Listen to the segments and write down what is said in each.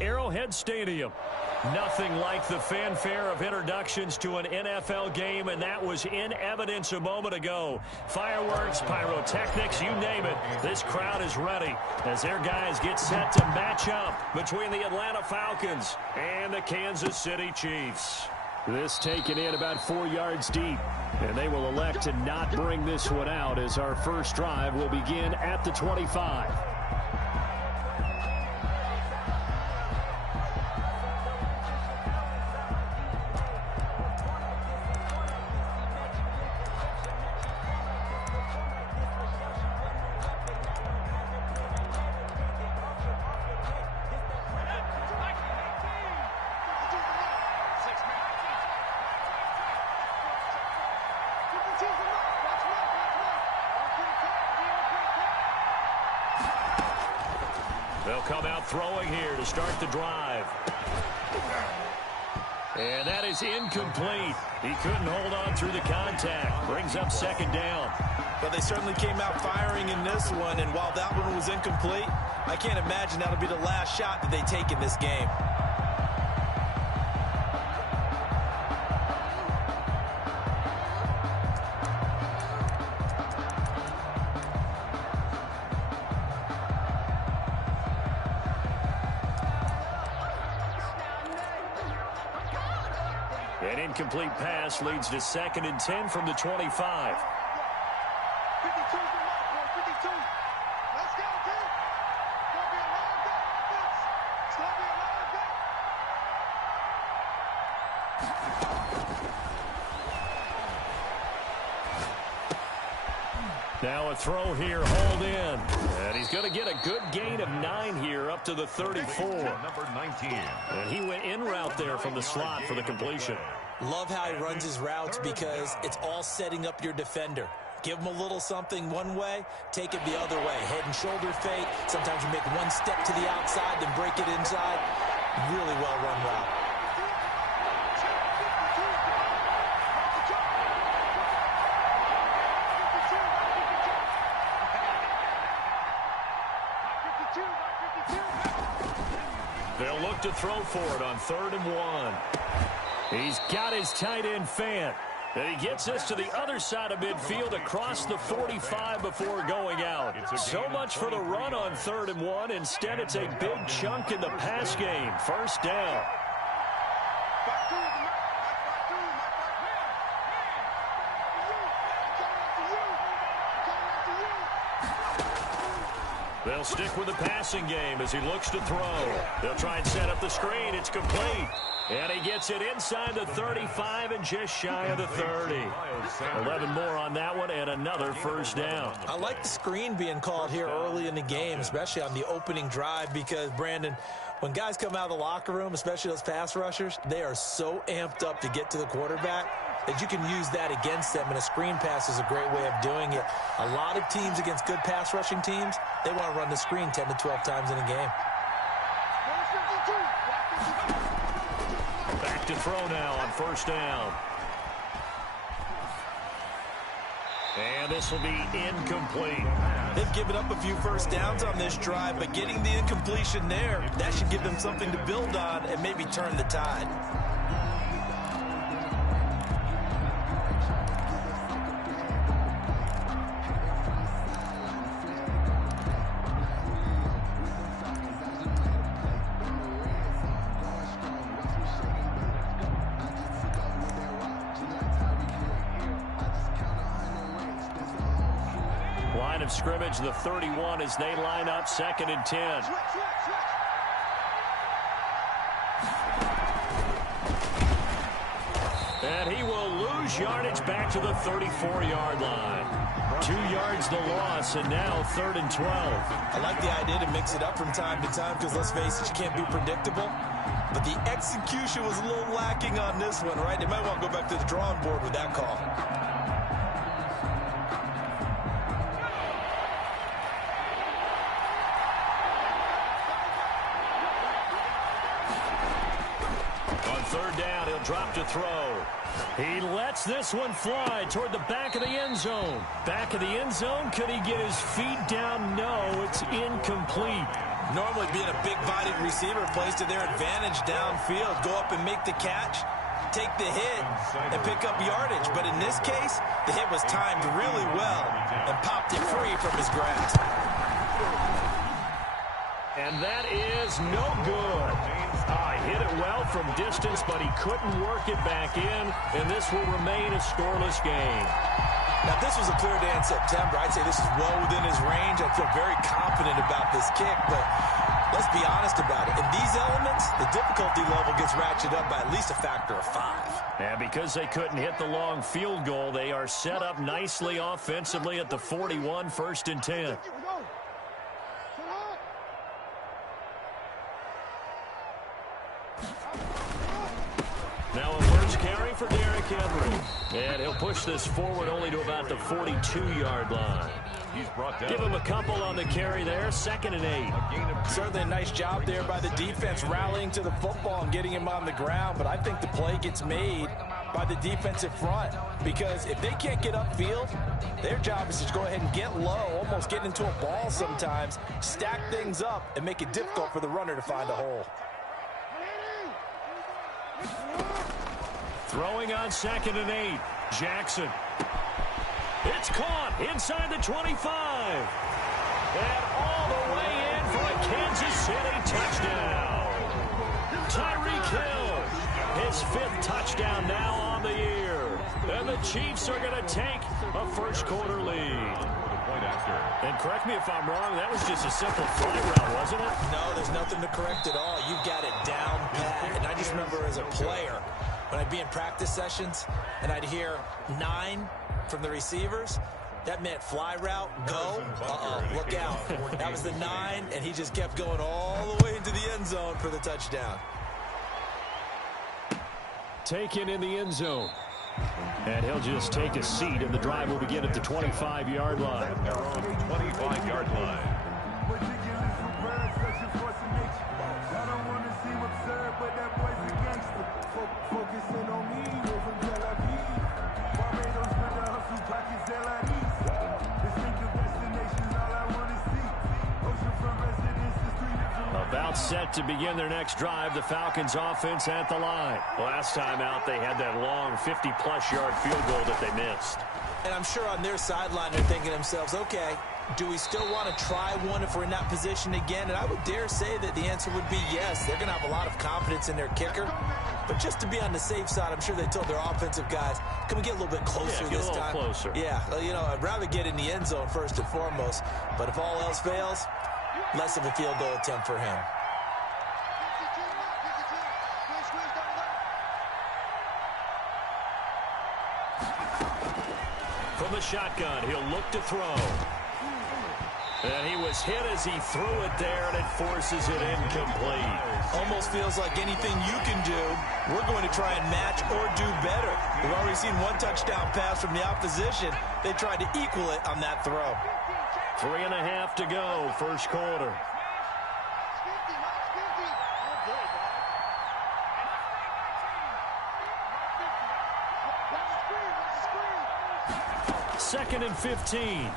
Arrowhead Stadium. Nothing like the fanfare of introductions to an NFL game, and that was in evidence a moment ago. Fireworks, pyrotechnics, you name it. This crowd is ready as their guys get set to match up between the Atlanta Falcons and the Kansas City Chiefs. This taken in about 4 yards deep, and they will elect to not bring this one out as our first drive will begin at the 25. They'll come out throwing here to start the drive. And that is incomplete. He couldn't hold on through the contact. Brings up second down. But they certainly came out firing in this one, and while that one was incomplete, I can't imagine that'll be the last shot that they take in this game. An incomplete pass leads to 2nd and 10 from the 25. Now a throw here, hold in. And he's going to get a good gain of 9 here up to the 34. Number 19. And he went in route there from the slot for the completion. Love how he runs his routes because it's all setting up your defender. Give him a little something one way, take it the other way. Head and shoulder fake. Sometimes you make one step to the outside, then break it inside. Really well run route. They'll look to throw for it on 3rd and 1. He's got his tight end Fant. And he gets us to the other side of midfield across the 45 before going out. So much for the run on 3rd and 1. Instead, it's a big chunk in the pass game. First down. They'll stick with the passing game as he looks to throw. They'll try and set up the screen. It's complete. And he gets it inside the 35 and just shy of the 30. 11 more on that one and another first down. I like the screen being called here early in the game, especially on the opening drive, because, Brandon, when guys come out of the locker room, especially those pass rushers, they are so amped up to get to the quarterback that you can use that against them, and a screen pass is a great way of doing it. A lot of teams against good pass rushing teams, they want to run the screen 10 to 12 times in a game. Back to throw now on first down. And this will be incomplete. They've given up a few first downs on this drive, but getting the incompletion there, that should give them something to build on and maybe turn the tide. Line of scrimmage, the 31 as they line up 2nd and 10. And he will lose yardage back to the 34-yard line. 2 yards the loss, and now 3rd and 12. I like the idea to mix it up from time to time because, let's face it, you can't be predictable. But the execution was a little lacking on this one, right? They might want to go back to the drawing board with that call. Third down, he'll drop to throw. He lets this one fly toward the back of the end zone. Back of the end zone, could he get his feet down? No, it's incomplete. Normally being a big-bodied receiver plays to their advantage downfield. Go up and make the catch, take the hit, and pick up yardage. But in this case, the hit was timed really well and popped it free from his grasp. And that is no good. Hit it well from distance, but he couldn't work it back in, and this will remain a scoreless game. Now, if this was a clear day in September, I'd say this is well within his range. I feel very confident about this kick, but let's be honest about it. In these elements, the difficulty level gets ratcheted up by at least a factor of 5. And because they couldn't hit the long field goal, they are set up nicely offensively at the 41, 1st and 10. Now a first carry for Derrick Henry. And he'll push this forward only to about the 42-yard line. He's brought down. Give him a couple on the carry there. 2nd and 8. Certainly a nice job there by the defense rallying to the football and getting him on the ground. But I think the play gets made by the defensive front, because if they can't get upfield, their job is to go ahead and get low, almost get into a ball sometimes, stack things up, and make it difficult for the runner to find a hole. Throwing on 2nd and 8. Jackson. It's caught inside the 25. And all the way in for a Kansas City touchdown. Tyreek Hill, his 5th touchdown now on the year. And the Chiefs are going to take a first-quarter lead. And correct me if I'm wrong, that was just a simple fly route, wasn't it? No, there's nothing to correct at all. You've got it down pat. And I just remember as a player, when I'd be in practice sessions and I'd hear 9 from the receivers, that meant fly route, go, look out. That was the 9, and he just kept going all the way into the end zone for the touchdown. Taken in the end zone. And he'll just take a seat, and the drive will begin at the 25-yard line. They're on the 25-yard line. About set to begin their next drive, the Falcons offense at the line. Last time out, they had that long 50-plus yard field goal that they missed. And I'm sure on their sideline they're thinking to themselves, okay, do we still want to try one if we're in that position again? And I would dare say that the answer would be yes. They're going to have a lot of confidence in their kicker. But just to be on the safe side, I'm sure they told their offensive guys, can we get a little bit closer this time? Closer. Yeah, you know, I'd rather get in the end zone first and foremost. But if all else fails, less of a field goal attempt for him. From the shotgun, he'll look to throw. And he was hit as he threw it there, and it forces it incomplete. Almost feels like anything you can do, we're going to try and match or do better. We've already seen one touchdown pass from the opposition. They tried to equal it on that throw. 3.5 to go, first quarter. Second and 15.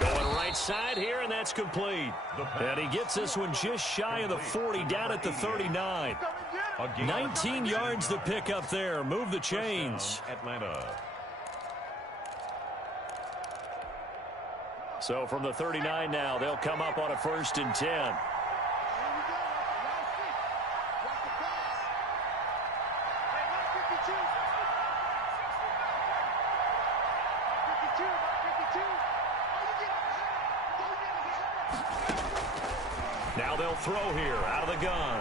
Going right side here, and that's complete. And he gets this one just shy of the 40, down at the 39. 19 yards to pick up there. Move the chains. Atlanta. So from the 39 now, they'll come up on a 1st and 10. Now they'll throw here out of the gun.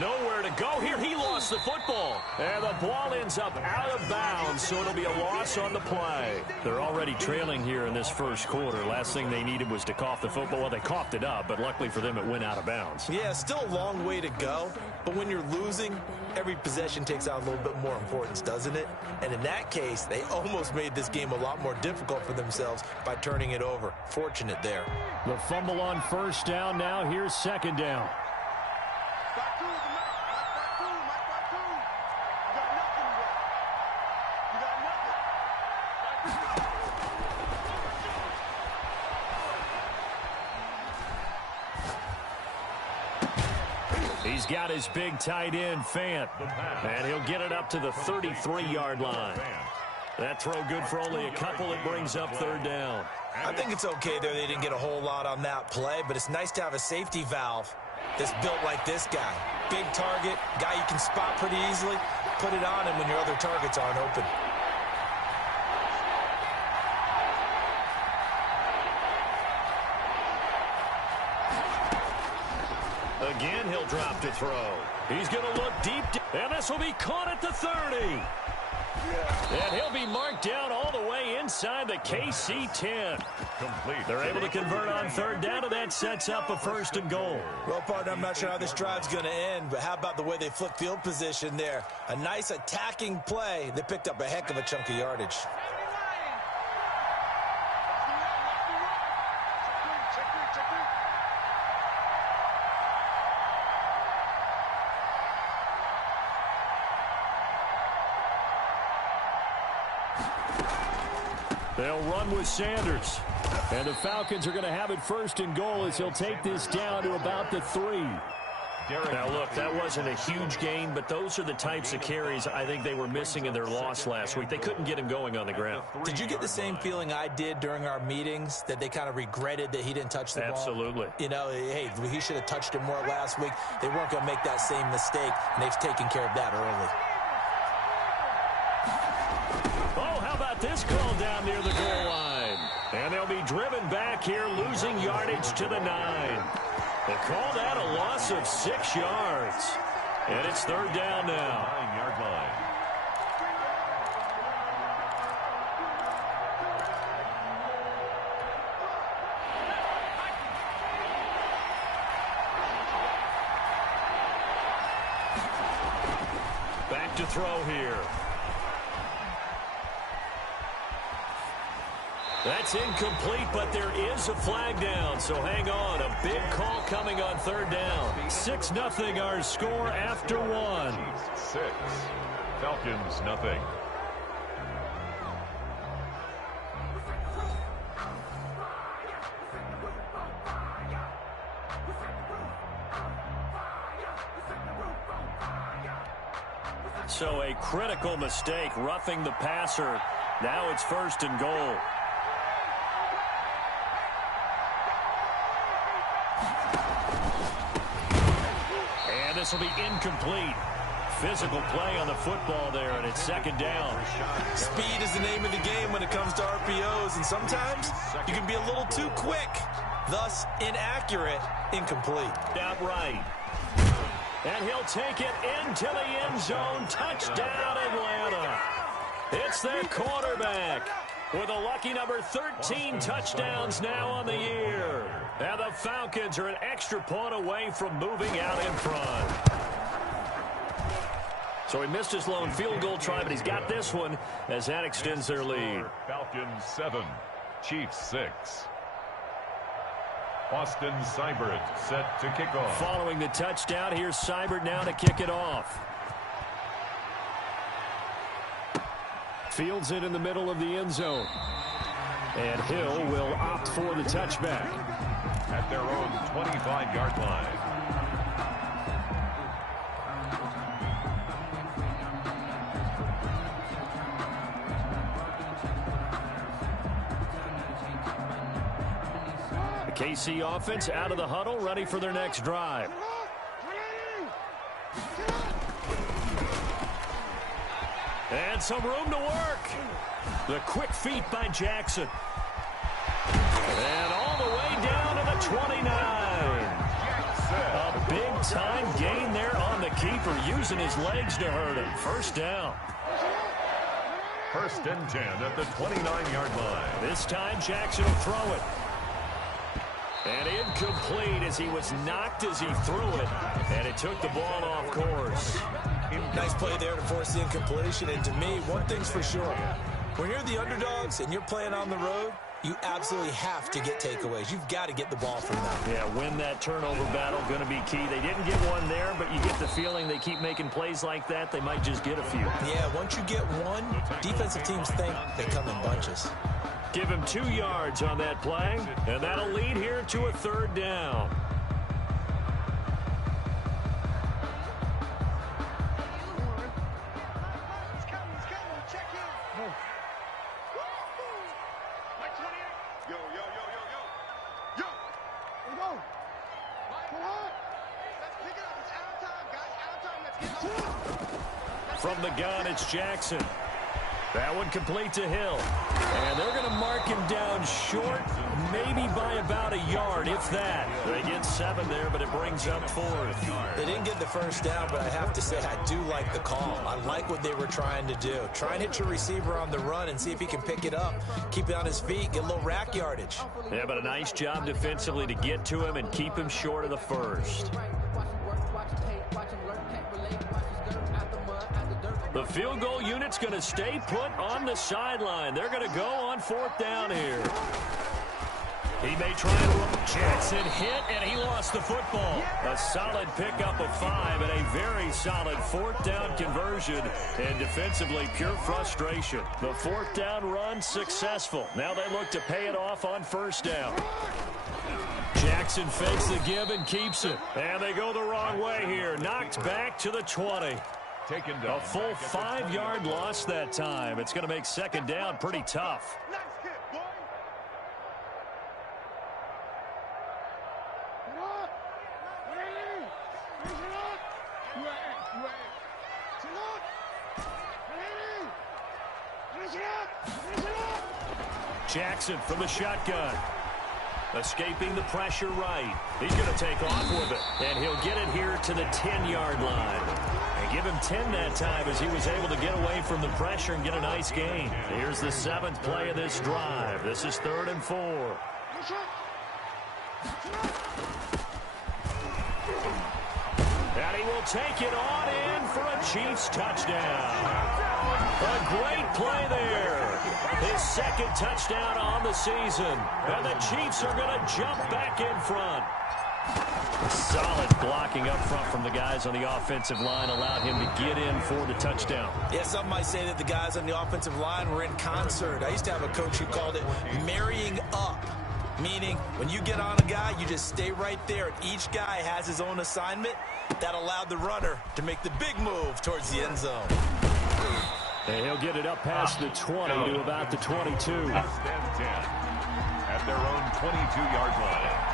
Nowhere to go here. He lost the football. And the ball ends up out of bounds, so it'll be a loss on the play. They're already trailing here in this first quarter. Last thing they needed was to cough the football. Well, they coughed it up, but luckily for them, it went out of bounds. Yeah, still a long way to go. But when you're losing, every possession takes on a little bit more importance, doesn't it? And in that case, they almost made this game a lot more difficult for themselves by turning it over. Fortunate there. The fumble on first down. Now here's second down. He's got his big tight end, Fant, and he'll get it up to the 33-yard line. That throw good for only a couple. It brings up third down. I think it's okay there. They didn't get a whole lot on that play, but it's nice to have a safety valve that's built like this guy. Big target, guy you can spot pretty easily. Put it on him when your other targets aren't open. Again, he'll drop to throw. He's going to look deep, and this will be caught at the 30. And he'll be marked down all the way inside the KC 10. They're able to convert on third down, and that sets up a 1st and goal. Well, partner, I'm not sure how this drive's going to end, but how about the way they flip field position there? A nice attacking play. They picked up a heck of a chunk of yardage. They'll run with Sanders. And the Falcons are going to have it 1st and goal as he'll take this down to about the 3. Now, look, that wasn't a huge gain, but those are the types of carries I think they were missing in their loss last week. They couldn't get him going on the ground. Did you get the same feeling I did during our meetings, that they kind of regretted that he didn't touch the ball? Absolutely. You know, hey, he should have touched it more last week. They weren't going to make that same mistake, and they've taken care of that early. Oh, how about this call down near the goal line? And they'll be driven back here, losing yardage to the 9. They call that a loss of 6 yards. And it's third down now. 9-yard line. Back to throw here. That's incomplete, but there is a flag down, so hang on. A big call coming on third down. 6-0 our score after 1. 6. Falcons, nothing. So a critical mistake, roughing the passer. Now it's 1st and goal. This will be incomplete. Physical play on the football there, and it's 2nd down. Speed is the name of the game when it comes to RPOs, and sometimes you can be a little too quick. Thus, inaccurate, incomplete. Outright. And he'll take it into the end zone. Touchdown, Atlanta. It's their quarterback with a lucky number 13 touchdowns now on the year. And the Falcons are an extra point away from moving out in front. So he missed his lone field goal try, but he's got this one as that extends their lead. Falcons 7, Chiefs 6. Austin Seibert set to kick off. Following the touchdown, here's Seibert now to kick it off. Fields it in the middle of the end zone. And Hill will opt for the touchback. At their own 25-yard line. The KC offense out of the huddle, ready for their next drive. And some room to work. The quick feet by Jackson. And all the way down to the 29. A big-time gain there on the keeper, using his legs to hurt him. 1st down. 1st and 10 at the 29-yard line. This time Jackson will throw it. And incomplete as he was knocked as he threw it. And it took the ball off course. Nice play there to force the incompletion. And to me, one thing's for sure. When you're the underdogs and you're playing on the road, you absolutely have to get takeaways. You've got to get the ball from them. Yeah, win that turnover battle, going to be key. They didn't get one there, but you get the feeling they keep making plays like that, they might just get a few. Yeah, once you get one, defensive teams think they come in bunches. Give him 2 yards on that play, and that'll lead here to a 3rd down. From the gun, it's Jackson. That one complete to Hill. And they're going to mark him down short, maybe by about a yard, if that. They get 7 there, but it brings up 4th. They didn't get the first down, but I have to say I do like the call. I like what they were trying to do. Try and hit your receiver on the run and see if he can pick it up, keep it on his feet, get a little rack yardage. Yeah, but a nice job defensively to get to him and keep him short of the first. The field goal unit's going to stay put on the sideline. They're going to go on 4th down here. He may try and Jackson hit, and he lost the football. A solid pickup of 5 and a very solid 4th down conversion. And defensively, pure frustration. The 4th down run successful. Now they look to pay it off on 1st down. Jackson fakes the give and keeps it. And they go the wrong way here. Knocked back to the 20. A full 5-yard loss that time. It's going to make 2nd down pretty tough. Jackson from the shotgun. Escaping the pressure right. He's going to take off with it. And he'll get it here to the 10-yard line. And give him 10 that time as he was able to get away from the pressure and get a nice gain. Here's the 7th play of this drive. This is 3rd and 4. And he will take it on in for a Chiefs touchdown. A great play there. His 2nd touchdown on the season. And the Chiefs are going to jump back in front. Solid blocking up front from the guys on the offensive line allowed him to get in for the touchdown. Yeah, some might say that the guys on the offensive line were in concert. I used to have a coach who called it marrying up, meaning when you get on a guy, you just stay right there. And each guy has his own assignment that allowed the runner to make the big move towards the end zone. And he'll get it up past the 20 to about the 22. At their own 22-yard line.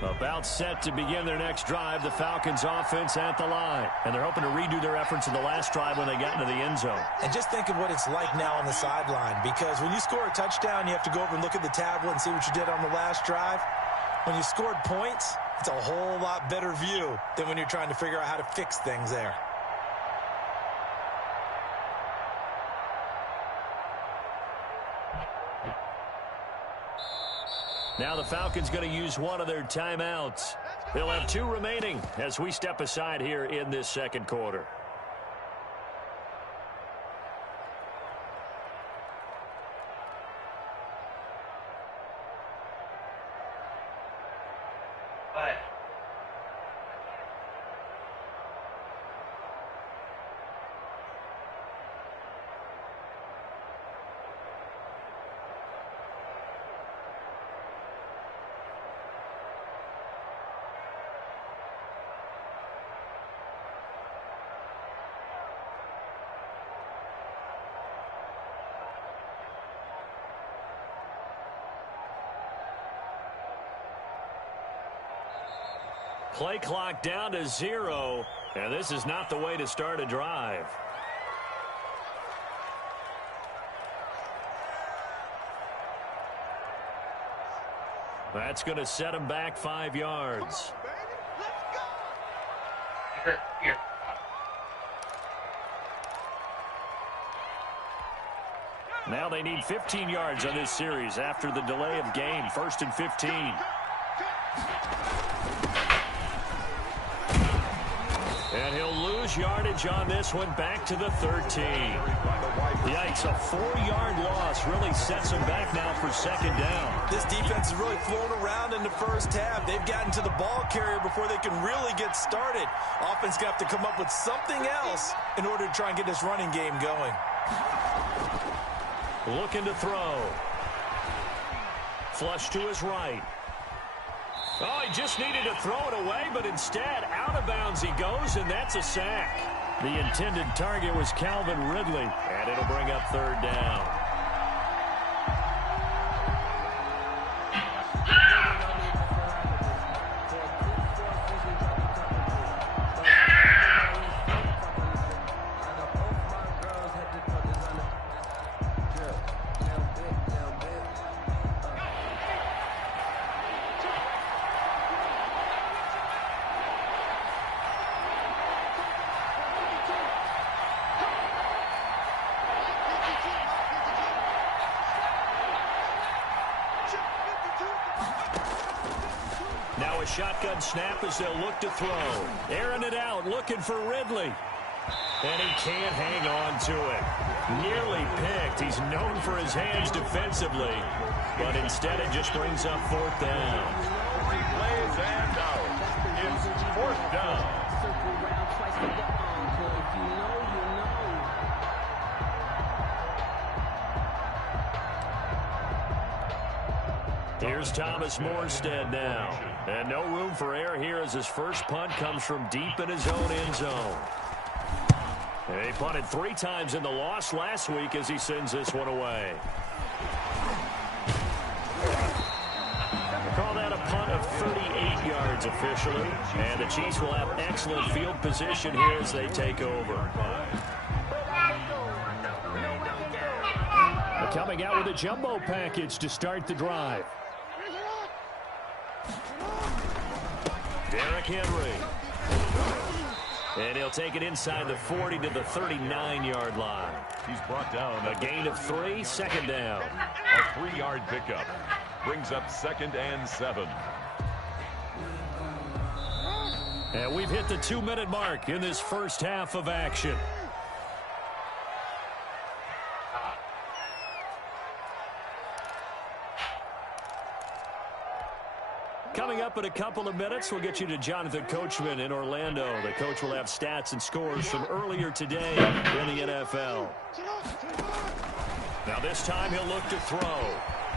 About set to begin their next drive, the Falcons offense at the line. And they're hoping to redo their efforts in the last drive when they got into the end zone. And just think of what it's like now on the sideline, because when you score a touchdown, you have to go over and look at the tablet and see what you did on the last drive. When you scored points, it's a whole lot better view than when you're trying to figure out how to fix things there. Now the Falcons going to use one of their timeouts. They'll have 2 remaining as we step aside here in this 2nd quarter. Play clock down to 0, and this is not the way to start a drive. That's going to set him back 5 yards. Now they need 15 yards on this series after the delay of game. 1st and 15. And he'll lose yardage on this one back to the 13. Yikes, a 4-yard loss really sets him back now for 2nd down. This defense has really flown around in the first half. They've gotten to the ball carrier before they can really get started. Offense got to come up with something else in order to try and get this running game going. Looking to throw. Flush to his right. Oh, he just needed to throw it away, but instead, out of bounds he goes, and that's a sack. The intended target was Calvin Ridley, and it'll bring up third down. Now a shotgun snap as they'll look to throw. Airing it out, looking for Ridley. And he can't hang on to it. Nearly picked. He's known for his hands defensively. But instead it just brings up fourth down. Plays and out. It's fourth down. Here's Thomas Morstead now. And no room for error here as his first punt comes from deep in his own end zone. And he punted 3 times in the loss last week as he sends this one away. Call that a punt of 38 yards officially. And the Chiefs will have excellent field position here as they take over. Coming out with a jumbo package to start the drive. Derrick Henry. And he'll take it inside the 40 to the 39-yard line. He's brought down. A gain of 3, second down. A 3-yard pickup. Brings up 2nd and 7. And we've hit the 2-minute mark in this first half of action. Coming up in a couple of minutes, we'll get you to Jonathan Coachman in Orlando. The coach will have stats and scores from earlier today in the NFL. Now this time he'll look to throw.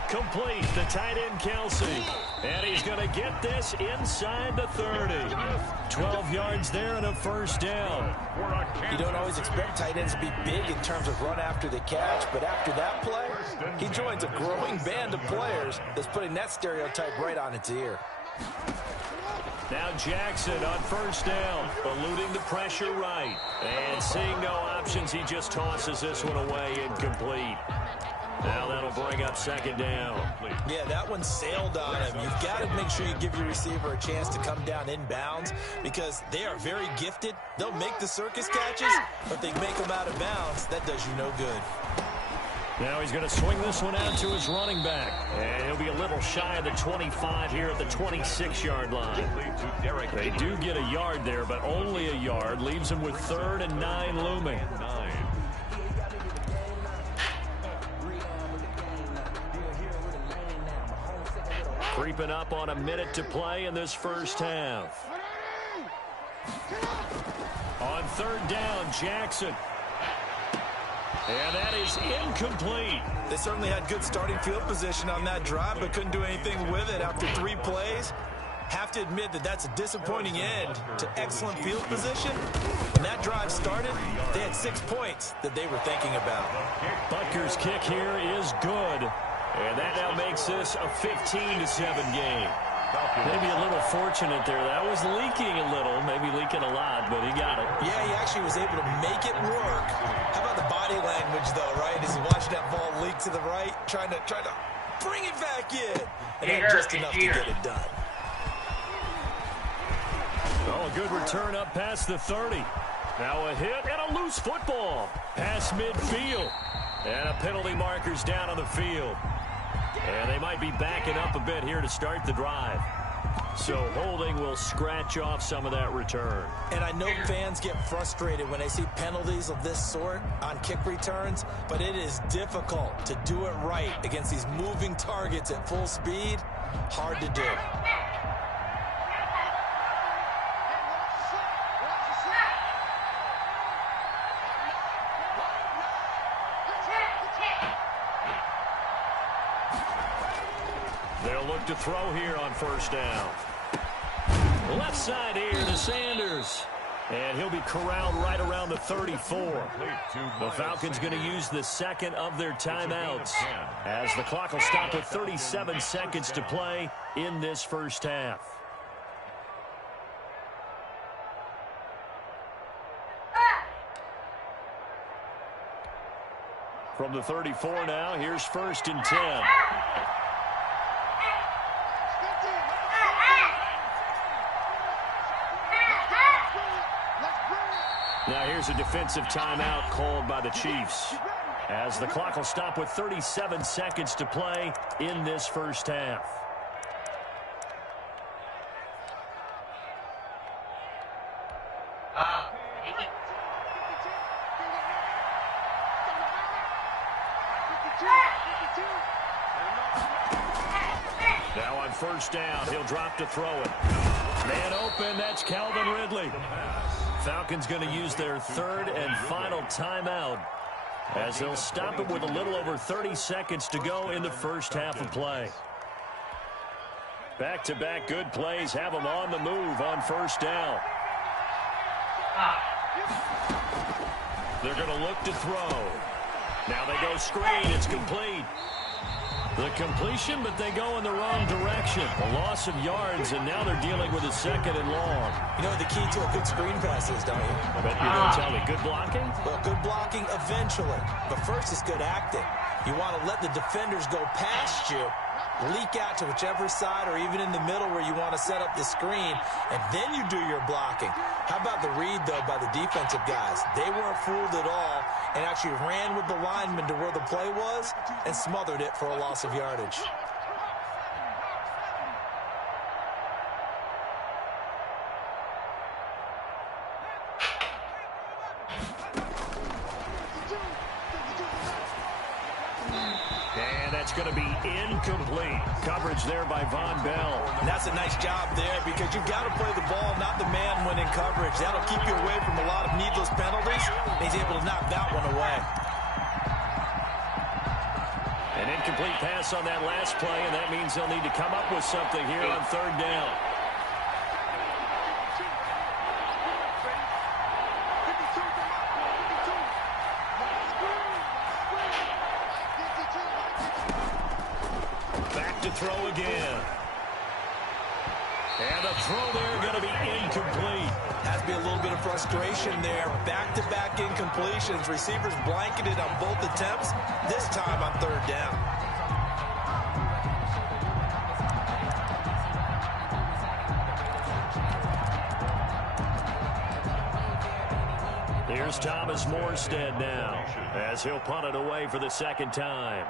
Complete, the tight end Kelsey. And he's going to get this inside the 30. 12 yards there and a first down. You don't always expect tight ends to be big in terms of run after the catch, but after that play, he joins a growing band of players that's putting that stereotype right on its ear. Now Jackson on first down, eluding the pressure right. And seeing no options, he just tosses this one away incomplete. Now that'll bring up second down. Yeah, that one sailed on him. You've got to make sure you give your receiver a chance to come down inbounds because they are very gifted. They'll make the circus catches, but they make them out of bounds. That does you no good. Now he's going to swing this one out to his running back. And he'll be a little shy of the 25 here at the 26-yard line. They do get a yard there, but only a yard. Leaves him with 3rd and 9 looming. Creeping up on a minute to play in this first half. On third down, Jackson. And that is incomplete. They certainly had good starting field position on that drive, but couldn't do anything with it after 3 plays. Have to admit that that's a disappointing end to excellent field position. When that drive started, they had 6 points that they were thinking about. Butker's kick here is good. And that now makes this a 15-7 game. Maybe a little fortunate there. That was leaking a little, maybe leaking a lot, but he got it. Yeah, he actually was able to make it work. How about the body language, though, right? As he watched that ball leak to the right, trying to bring it back in. And had just enough to get it done. Oh, a good return up past the 30. Now a hit and a loose football. Past midfield. And a penalty marker's down on the field. And they might be backing up a bit here to start the drive. So holding will scratch off some of that return. And I know fans get frustrated when they see penalties of this sort on kick returns, but it is difficult to do it right against these moving targets at full speed. Hard to do. They'll look to throw here on first down. Left side here to Sanders. And he'll be corralled right around the 34. The Falcons going to use the second of their timeouts as the clock will stop with 37 seconds to play in this first half. From the 34 now, here's 1st and 10. Now here's a defensive timeout called by the Chiefs as the clock will stop with 37 seconds to play in this first half. Now on first down, he'll drop to throw it. Man open, that's Calvin Ridley. Falcons going to use their 3rd and final timeout as they'll stop it with a little over 30 seconds to go in the first half of play. Back-to-back good plays have them on the move on first down. They're going to look to throw. Now they go screen. It's complete. The completion, but they go in the wrong direction. A loss of yards, and now they're dealing with a 2nd and long. You know what the key to a good screen pass is, don't you? I bet you don't tell me. Good blocking? Well, good blocking eventually. But first is good acting. You want to let the defenders go past you, leak out to whichever side or even in the middle where you want to set up the screen, and then you do your blocking. How about the read, though, by the defensive guys? They weren't fooled at all and actually ran with the lineman to where the play was and smothered it for a loss of yardage. And that's going to be incomplete. Coverage there by Von Bell. And that's a nice job there because you've got to play the ball, not the man when in coverage. That'll keep you away from a lot of needless penalties. And he's able to knock that one away. An incomplete pass on that last play, and that means they'll need to come up with something here on 3rd down. Back to throw again. And the throw there going to be incomplete. Has to be a little bit of frustration there. Back-to-back incompletions. Receivers blanketed on both attempts, this time on 3rd down. Here's Thomas Morstead now as he'll punt it away for the 2nd time.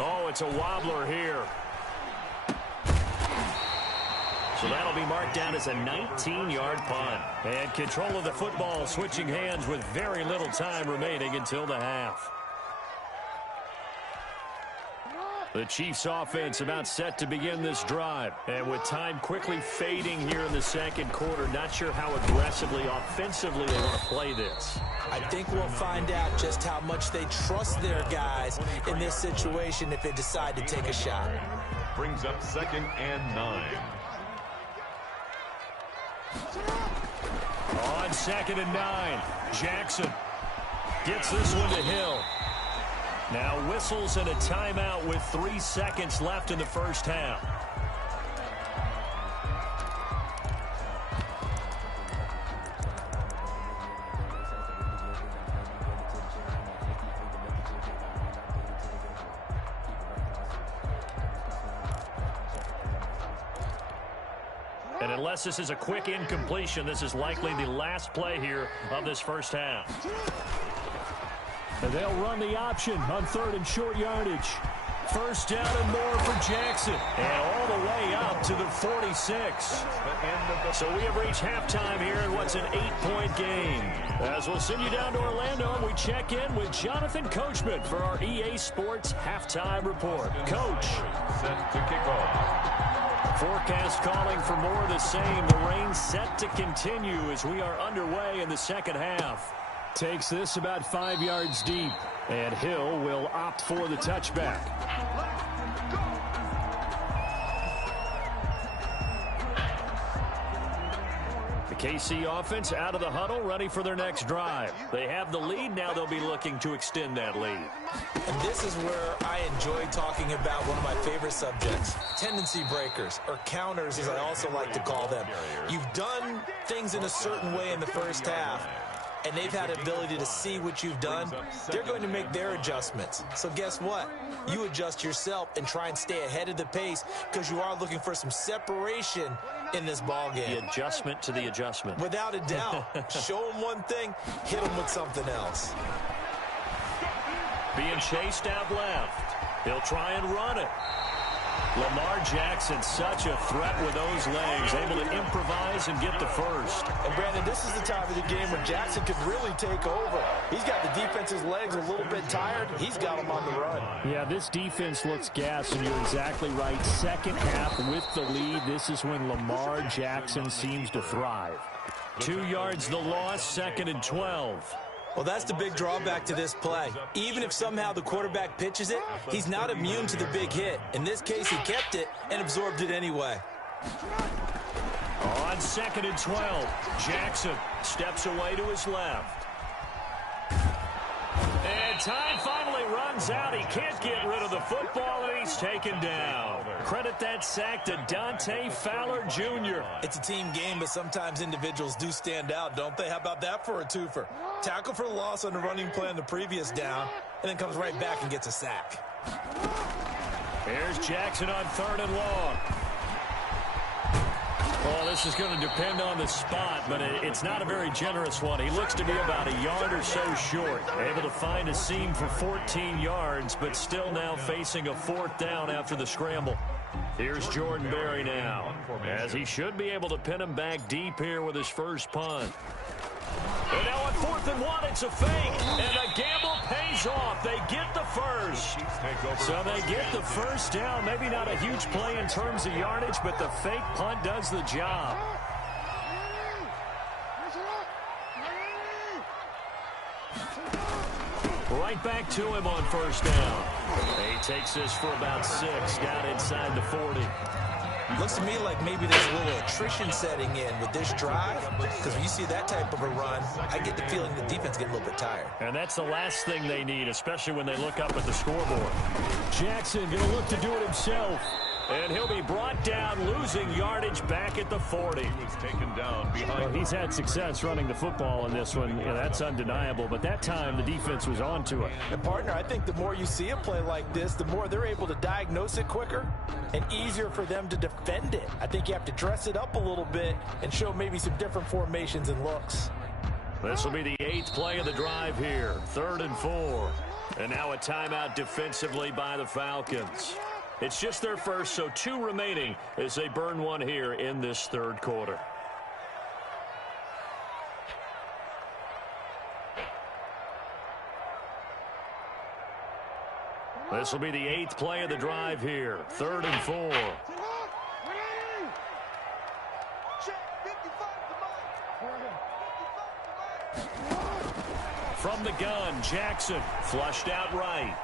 Oh, it's a wobbler here. So that'll be marked down as a 19-yard punt. And control of the football switching hands with very little time remaining until the half. The Chiefs offense about set to begin this drive. And with time quickly fading here in the 2nd quarter, not sure how aggressively, offensively they want to play this. I think we'll find out just how much they trust their guys in this situation if they decide to take a shot. Brings up 2nd and 9. On 2nd and 9, Jackson gets this one to Hill. Now whistles and a timeout with 3 seconds left in the first half. And unless this is a quick incompletion, this is likely the last play here of this first half. And they'll run the option on 3rd and short yardage. First down and more for Jackson. And all the way up to the 46. So we have reached halftime here in what's an 8-point game. As we'll send you down to Orlando, and we check in with Jonathan Coachman for our EA Sports Halftime Report. Coach. Set to kick off. Forecast calling for more of the same. The rain set to continue as we are underway in the second half. Takes this about 5 yards deep, and Hill will opt for the touchback. The KC offense out of the huddle, ready for their next drive. They have the lead. Now they'll be looking to extend that lead. And this is where I enjoy talking about one of my favorite subjects, tendency breakers, or counters as I also like to call them. You've done things in a certain way in the first half, and they've had the ability to see what you've done. They're going to make their adjustments. So guess what? You adjust yourself and try and stay ahead of the pace because you are looking for some separation in this ball game. The adjustment to the adjustment. Without a doubt. Show them one thing, hit them with something else. Being chased out left. He'll try and run it. Lamar Jackson, such a threat with those legs, able to improvise and get the first. And, Brandon, this is the time of the game where Jackson could really take over. He's got the defense's legs a little bit tired. He's got them on the run. Yeah, this defense looks gassed, and you're exactly right. Second half with the lead, this is when Lamar Jackson seems to thrive. 2 yards the loss, 2nd and 12. Well, that's the big drawback to this play. Even if somehow the quarterback pitches it, he's not immune to the big hit. In this case, he kept it and absorbed it anyway. On 2nd and 12, Jackson steps away to his left. And time finally runs out. He can't get rid of the football, and he's taken down. Credit that sack to Dante Fowler Jr. It's a team game, but sometimes individuals do stand out, don't they? How about that for a twofer? Tackle for the loss on the running play on the previous down, and then comes right back and gets a sack. Here's Jackson on 3rd and long. Well, this is going to depend on the spot, but it's not a very generous one. He looks to be about a yard or so short. Able to find a seam for 14 yards, but still now facing a 4th down after the scramble. Here's Jordan Berry now, as he should be able to pin him back deep here with his first punt. And now on 4th and 1, it's a fake, and the gamble pays off. They get the first. So they get the first down. Maybe not a huge play in terms of yardage, but the fake punt does the job. Right back to him on 1st down. He takes this for about 6 down inside the 40. Looks to me like maybe there's a little attrition setting in with this drive, because when you see that type of a run, I get the feeling the defense getting a little bit tired. And that's the last thing they need, especially when they look up at the scoreboard. Jackson going to look to do it himself. And he'll be brought down, losing yardage back at the 40. He was taken down behind. Well, he's had success running the football in this one. Yeah, that's undeniable. But that time, the defense was on to it. And, partner, I think the more you see a play like this, the more they're able to diagnose it quicker and easier for them to defend it. I think you have to dress it up a little bit and show maybe some different formations and looks. This will be the 8th play of the drive here. 3rd and 4. And now a timeout defensively by the Falcons. It's just their first, so 2 remaining as they burn one here in this 3rd quarter. This will be the 8th play of the drive here. 3rd and 4. From the gun, Jackson flushed out right.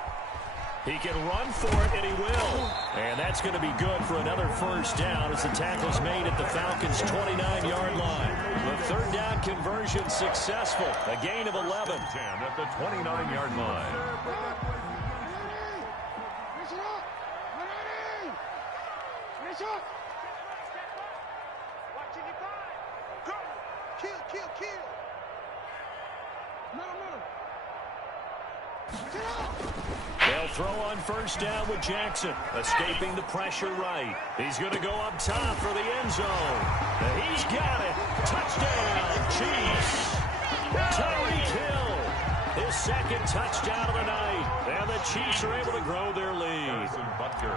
He can run for it, and he will. And that's going to be good for another first down as the tackle's made at the Falcons' 29-yard line. The 3rd down conversion successful. A gain of 11. At the 29-yard line. They'll throw on 1st down with Jackson, escaping the pressure right. He's going to go up top for the end zone. He's got it. Touchdown, Chiefs. Tyreek Hill His second touchdown of the night. And the Chiefs are able to grow their lead.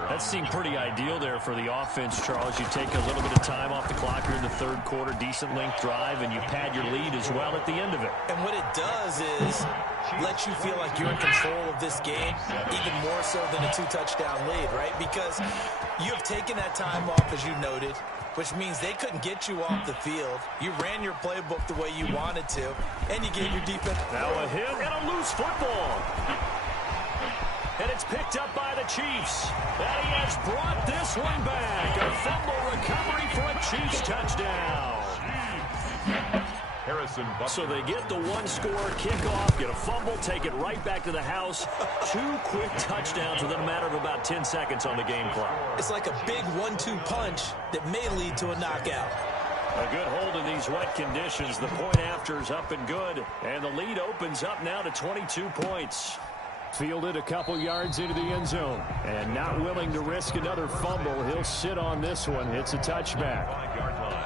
That seemed pretty ideal there for the offense, Charles. You take a little bit of time off the clock here in the third quarter, decent length drive, and you pad your lead as well at the end of it. And what it does is let you feel like you're in control of this game, even more so than a 2-touchdown lead, right? Because you have taken that time off, as you noted, which means they couldn't get you off the field. You ran your playbook the way you wanted to, and you gave your defense. Now a hit and a loose football. And it's picked up by the Chiefs. And he has brought this one back. A fumble recovery for a Chiefs touchdown. So they get the one-score kickoff, get a fumble, take it right back to the house. 2 quick touchdowns within a matter of about 10 seconds on the game clock. It's like a big 1-2 punch that may lead to a knockout. A good hold in these wet conditions. The point after is up and good. And the lead opens up now to 22 points. Fielded a couple yards into the end zone. And not willing to risk another fumble. He'll sit on this one. It's a touchback. 5-yard line.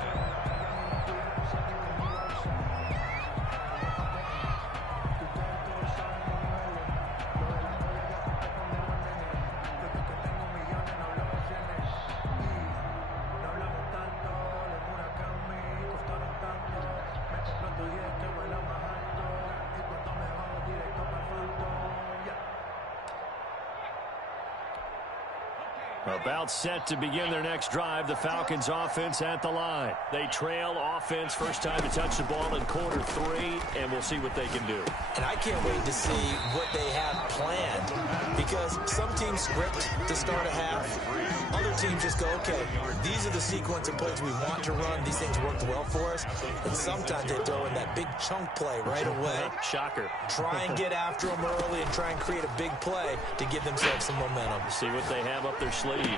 About set to begin their next drive. The Falcons offense at the line. They trail offense, first time to touch the ball in quarter 3, and we'll see what they can do. And I can't wait to see what they have planned, because some teams script to start a half. Other teams just go, okay, these are the sequence of plays we want to run. These things worked well for us. And sometimes they throw in that big chunk play right away. Shocker. Try and get after them early and try and create a big play to give themselves some momentum. See what they have up their sleeve.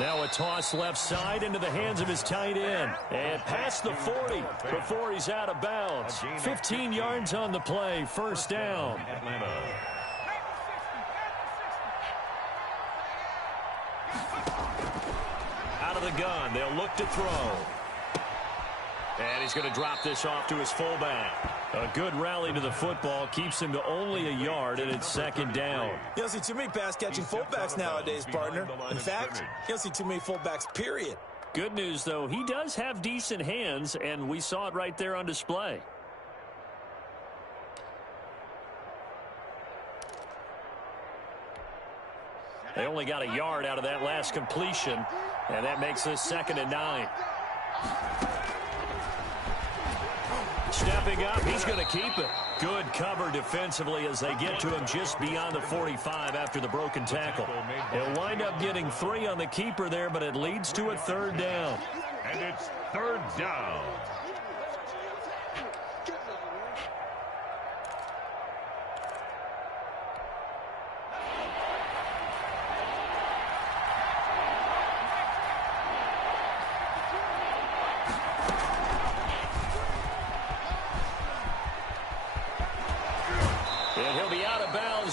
Now a toss left side into the hands of his tight end. And past the 40 before he's out of bounds. 15 yards on the play. First down. Out of the gun. They'll look to throw. And he's going to drop this off to his fullback. A good rally to the football keeps him to only a yard, and it's second down. You don't see too many pass-catching fullbacks nowadays, partner. In fact, you don't see too many fullbacks, period. Good news, though, he does have decent hands, and we saw it right there on display. They only got a yard out of that last completion, and that makes this 2nd and 9. Stepping up, he's going to keep it. Good cover defensively as they get to him just beyond the 45 after the broken tackle. He'll wind up getting 3 on the keeper there, but it leads to a 3rd down. And it's 3rd down.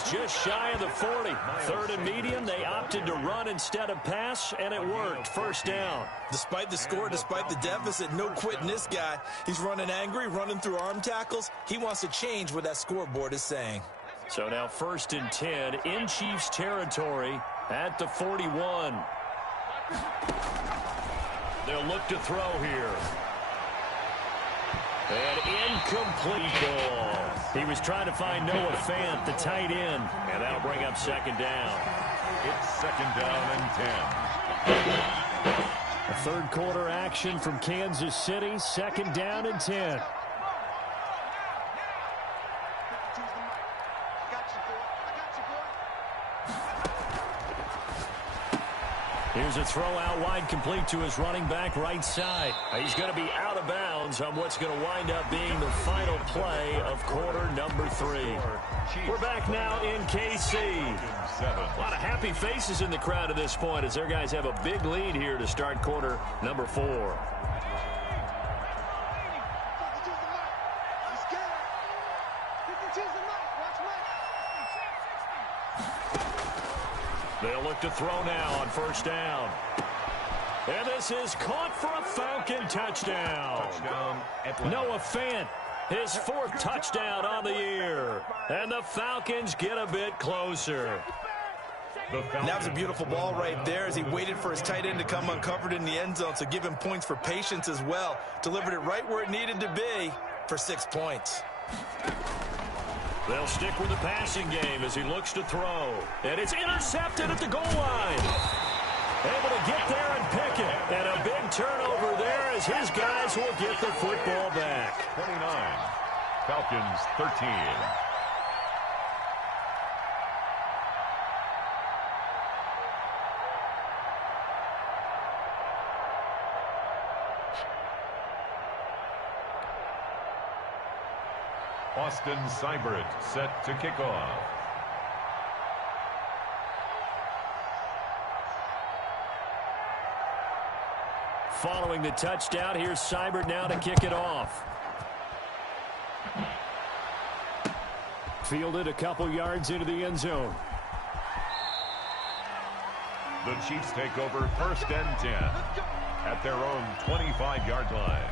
Just shy of the 40. 3rd and medium. They opted to run instead of pass, and it worked. First down. Despite the score, despite the deficit, no quitting this guy. He's running angry, running through arm tackles. He wants to change what that scoreboard is saying. So now 1st and 10 in Chiefs territory at the 41. They'll look to throw here. An incomplete ball. He was trying to find Noah Fant, the tight end, and that'll bring up 2nd down. It's 2nd down and 10. A 3rd quarter action from Kansas City, 2nd down and 10. Here's a throw out wide, complete to his running back right side. He's going to be out of bounds on what's going to wind up being the final play of quarter number 3. We're back now in KC. A lot of happy faces in the crowd at this point as their guys have a big lead here to start quarter number 4. They'll look to throw now on 1st down. And this is caught for a Falcon touchdown. Noah Fant His 4th touchdown on the year. And the Falcons get a bit closer. That was a beautiful ball right there as he waited for his tight end to come uncovered in the end zone, so give him points for patience as well. Delivered it right where it needed to be for 6 points. They'll stick with the passing game as he looks to throw. And it's intercepted at the goal line. Able to get there and pick it. And a big turnover there as his guys will get the football back. 29. Falcons 13. Austin Seibert set to kick off. Following the touchdown, here's Seibert now to kick it off. Fielded a couple yards into the end zone. The Chiefs take over 1st and 10 at their own 25-yard line.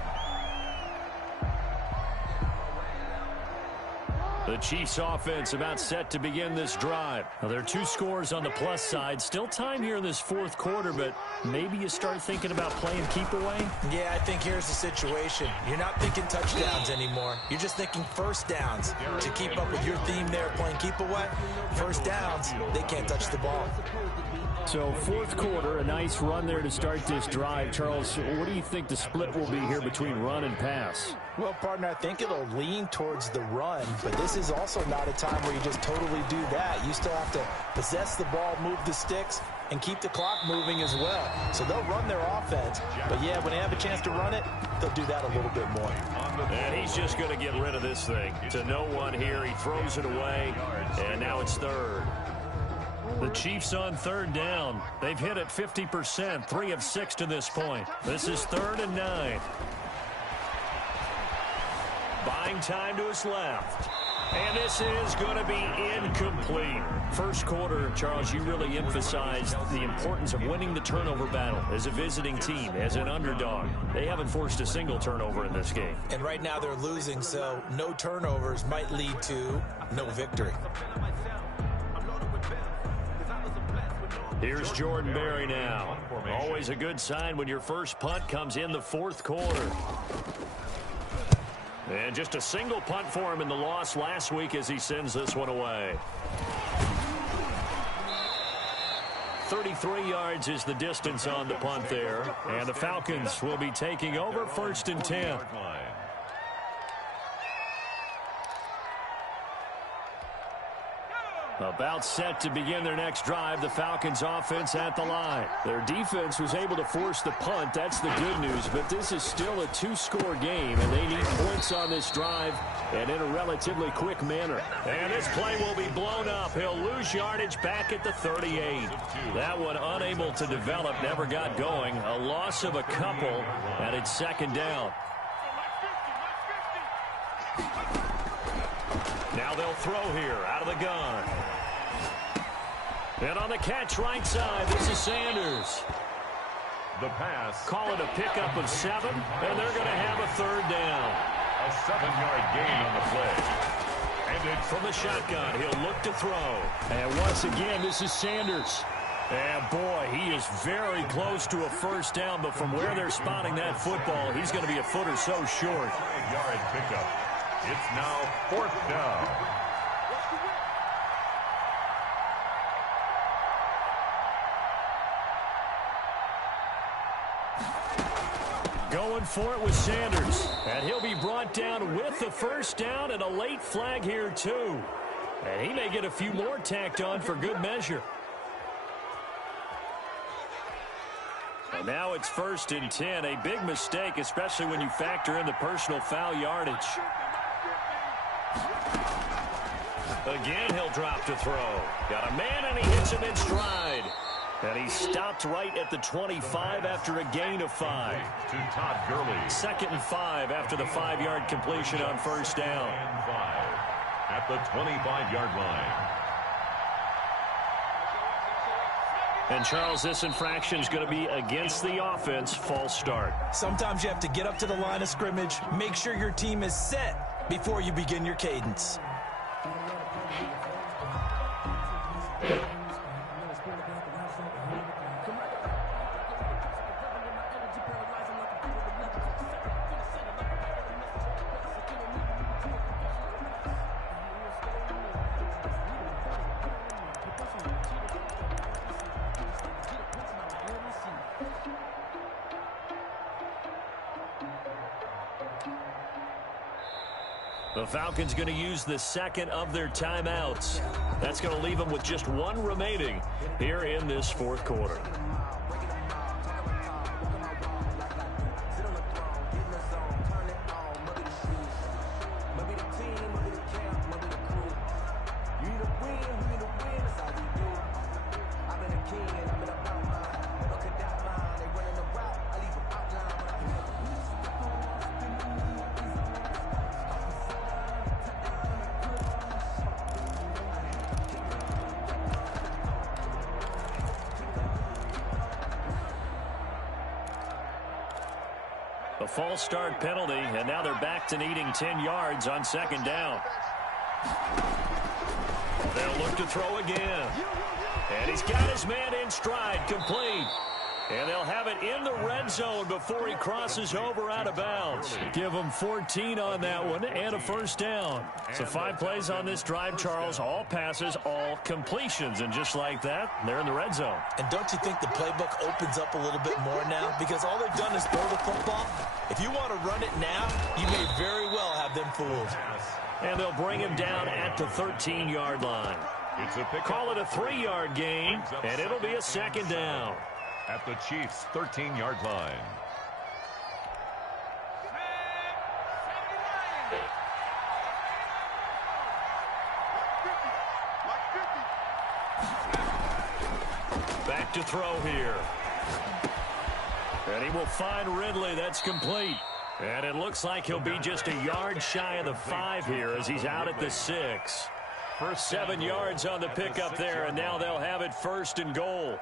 The Chiefs offense about set to begin this drive. Now, there are 2 scores on the plus side. Still time here in this 4th quarter, but maybe you start thinking about playing keep away? Yeah, I think here's the situation. You're not thinking touchdowns anymore. You're just thinking first downs. To keep up with your theme there, playing keep away, first downs, they can't touch the ball. So 4th quarter, a nice run there to start this drive. Charles, what do you think the split will be here between run and pass? Well, partner, I think it'll lean towards the run, but this is also not a time where you just totally do that. You still have to possess the ball, move the sticks, and keep the clock moving as well. So they'll run their offense, but yeah, when they have a chance to run it, they'll do that a little bit more. And he's just going to get rid of this thing. To no one here, he throws it away, and now it's 3rd. The Chiefs on 3rd down. They've hit it 50%, 3 of 6 to this point. This is 3rd and 9. Buying time to his left. And this is going to be incomplete. First quarter, Charles, you really emphasized the importance of winning the turnover battle as a visiting team, as an underdog. They haven't forced a single turnover in this game. And right now they're losing, so no turnovers might lead to no victory. Here's Jordan Berry now. Always a good sign when your first punt comes in the 4th quarter. And just a single punt for him in the loss last week as he sends this one away. 33 yards is the distance on the punt there. And the Falcons will be taking over 1st and 10. About set to begin their next drive, the Falcons offense at the line. Their defense was able to force the punt. That's the good news, but this is still a 2-score game, and they need points on this drive and in a relatively quick manner. And this play will be blown up. He'll lose yardage back at the 38. That one unable to develop, never got going. A loss of a couple, and it's 2nd down. Now they'll throw here out of the gun. And on the catch right side, this is Sanders. The pass. Call it a pickup of 7, and they're going to have a 3rd down. A 7-yard gain on the play. And it's from the shotgun. He'll look to throw. And once again, this is Sanders. And boy, he is very close to a 1st down, but from where they're spotting that football, he's going to be a foot or so short. 5-yard pickup. It's now 4th down. Going for it with Sanders. And he'll be brought down with the 1st down and a late flag here too. And he may get a few more tacked on for good measure. And now it's 1st and 10. A big mistake, especially when you factor in the personal foul yardage. Again, he'll drop to throw. Got a man, and he hits him in stride. And he stopped right at the 25 after a gain of 5. To Todd Gurley. 2nd and 5 after the 5-yard completion on 1st down. And 5 at the 25-yard line. And, Charles, this infraction is going to be against the offense. False start. Sometimes you have to get up to the line of scrimmage, make sure your team is set, before you begin your cadence. The Falcons going to use the second of their timeouts. That's going to leave them with just one remaining here in this fourth quarter. A false start penalty, and now they're back to needing 10 yards on second down. They'll look to throw again. And he's got his man in stride, complete. And they'll have it in the red zone before he crosses over out of bounds. Give him 14 on that one and a first down. So 5 plays on this drive, Charles. All passes, all completions. And just like that, they're in the red zone. And don't you think the playbook opens up a little bit more now? Because all they've done is throw the football. If you want to run it now, you may very well have them fooled. And they'll bring him down at the 13-yard line. Call it a 3-yard gain, and it'll be a second down. At the Chiefs' 13-yard line. Back to throw here. And he will find Ridley. That's complete. And it looks like he'll be just a yard shy of the 5 here as he's out at the 6. First 7 yards on the pickup there, and now they'll have it first and goal.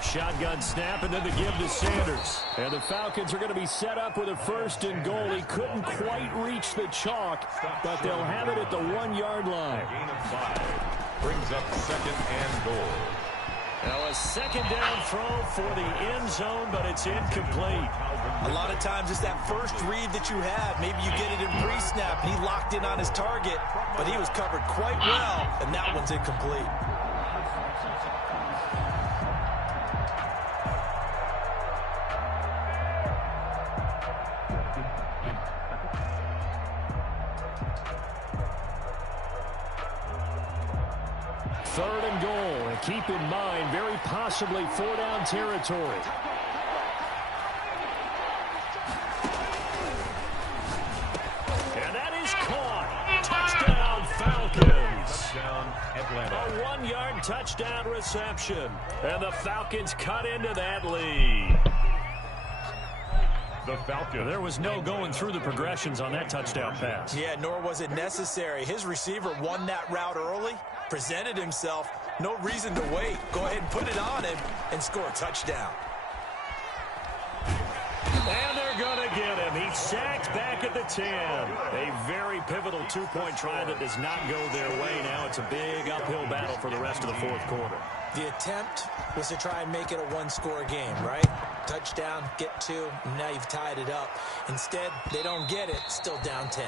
Shotgun snap, and then the give to Sanders. And the Falcons are going to be set up with a first and goal. He couldn't quite reach the chalk, but they'll have it at the 1-yard line. Gain of 5. Brings up second and goal. Now a second down throw for the end zone, but it's incomplete. A lot of times it's that first read that you have. Maybe you get it in pre-snap, and he locked in on his target, but he was covered quite well, and that one's incomplete. Third and goal, and keep in mind, very possibly 4-down territory. And that is caught. Touchdown, Falcons. Touchdown, Atlanta. A 1-yard touchdown reception. And the Falcons cut into that lead. The Falcons. There was no going through the progressions on that touchdown pass. Yeah, nor was it necessary. His receiver won that route early, presented himself, no reason to wait. Go ahead and put it on him and score a touchdown. And they're going to get him. He's sacked back at the 10. A very pivotal 2-point try that does not go their way. Now it's a big uphill battle for the rest of the fourth quarter. The attempt was to try and make it a 1-score game, right? Touchdown, get 2, and now you've tied it up. Instead, they don't get it, still down 10.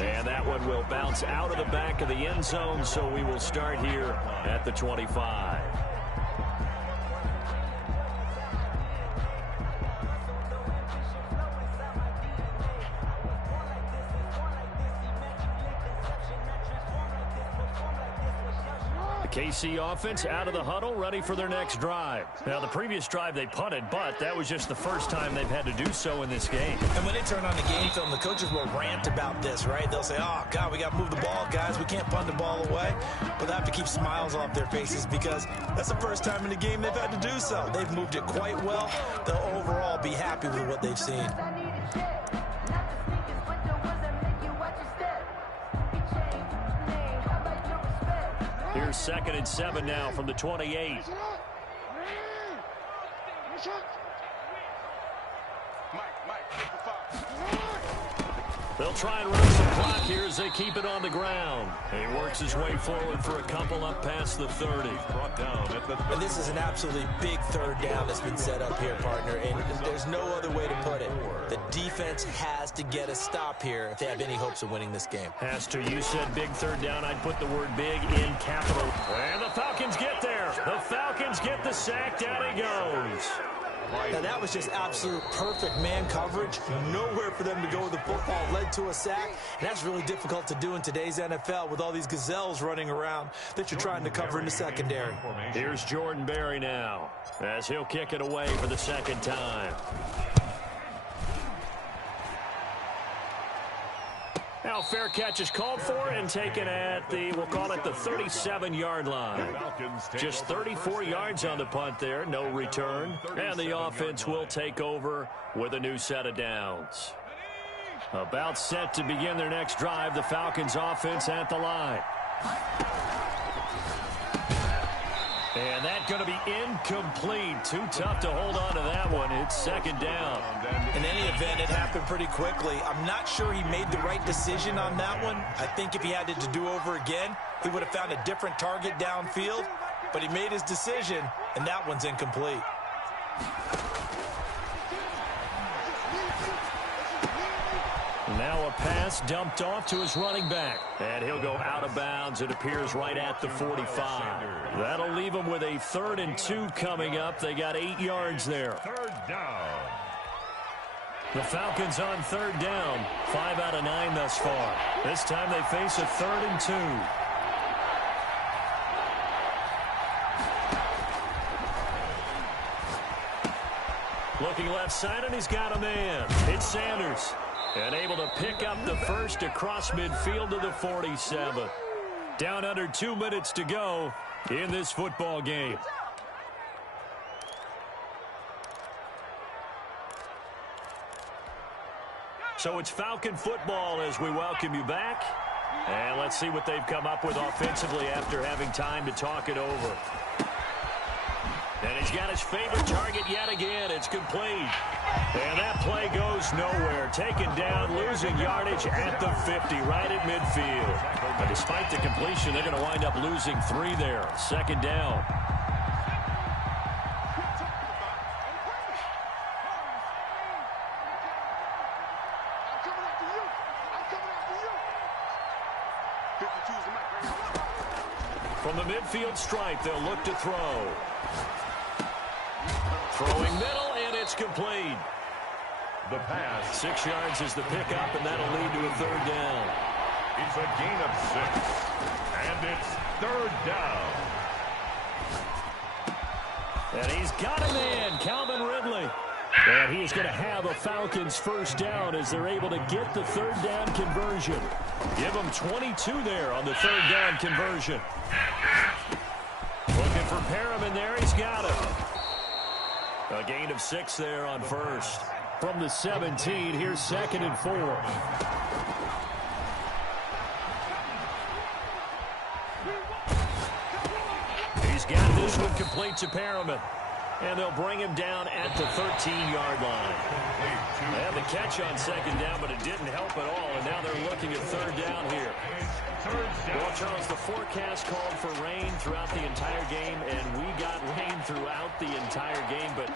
And that one will bounce out of the back of the end zone, so we will start here at the 25. KC offense out of the huddle, ready for their next drive. Now, the previous drive they punted, but that was just the first time they've had to do so in this game. And when they turn on the game film, the coaches will rant about this, right? They'll say, oh, God, we got to move the ball, guys. We can't punt the ball away. But they have to keep smiles off their faces because that's the first time in the game they've had to do so. They've moved it quite well. They'll overall be be happy with what they've seen. Here's 2nd and 7 now from the 28. They'll try and run some clock here as they keep it on the ground. He works his way forward for a couple up past the 30. Brought down at the 30. And this is an absolutely big third down that's been set up here, partner, and there's no other way to put it. The defense has to get a stop here if they have any hopes of winning this game. Has to. You said big third down. I'd put the word big in capital. And the Falcons get there. The Falcons get the sack. Down he goes. Now, that was just absolute perfect man coverage. Nowhere for them to go with the football. Led to a sack. And that's really difficult to do in today's NFL with all these gazelles running around that you're trying to cover in the secondary. Here's Jordan Berry now as he'll kick it away for the second time. Now, fair catch is called for and taken at the, we'll call it the 37-yard line. Just 34 yards on the punt there, no return. And the offense will take over with a new set of downs. About set to begin their next drive, the Falcons offense at the line. And that's going to be incomplete. Too tough to hold on to that one. It's 2nd down. In any event, it happened pretty quickly. I'm not sure he made the right decision on that one. I think if he had it to do over again, he would have found a different target downfield. But he made his decision, and that one's incomplete. Now a pass dumped off to his running back. And he'll go out of bounds. It appears right at the 45. That'll leave them with a 3rd and 2 coming up. They got 8 yards there. 3rd down. The Falcons on 3rd down. 5 out of 9 thus far. This time they face a 3rd and 2. Looking left side, and he's got a man. It's Sanders. And able to pick up the first across midfield to the 47. Down under 2 minutes to go in this football game. So it's Falcon football as we welcome you back. And let's see what they've come up with offensively after having time to talk it over. And he's got his favorite target yet again. It's complete. And that play goes nowhere. Taken down, losing yardage at the 50, right at midfield. But despite the completion, they're going to wind up losing 3 there. 2nd down. From the midfield stripe, they'll look to throw. Throwing middle, and it's complete. The pass. 6 yards is the pickup, and that'll lead to a 3rd down. It's a gain of 6. And it's 3rd down. And he's got a man, Calvin Ridley. And he's going to have a Falcons 1st down as they're able to get the 3rd down conversion. Give them 22 there on the 3rd down conversion. Looking for Perriman there. He's got it. A gain of 6 there on 1st. From the 17, here's 2nd and 4. He's got this one complete to Perriman. And they'll bring him down at the 13-yard line. They had the catch on 2nd down, but it didn't help at all. And now they're looking at 3rd down here. Well, Charles, the forecast called for rain throughout the entire game, and we got rain throughout the entire game. But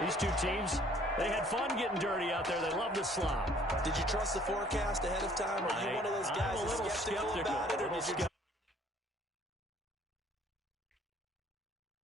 these two teams, they had fun getting dirty out there. They love the slop. Did you trust the forecast ahead of time? Or are you one of those guys I'm a little skeptical skeptical about it? Or did you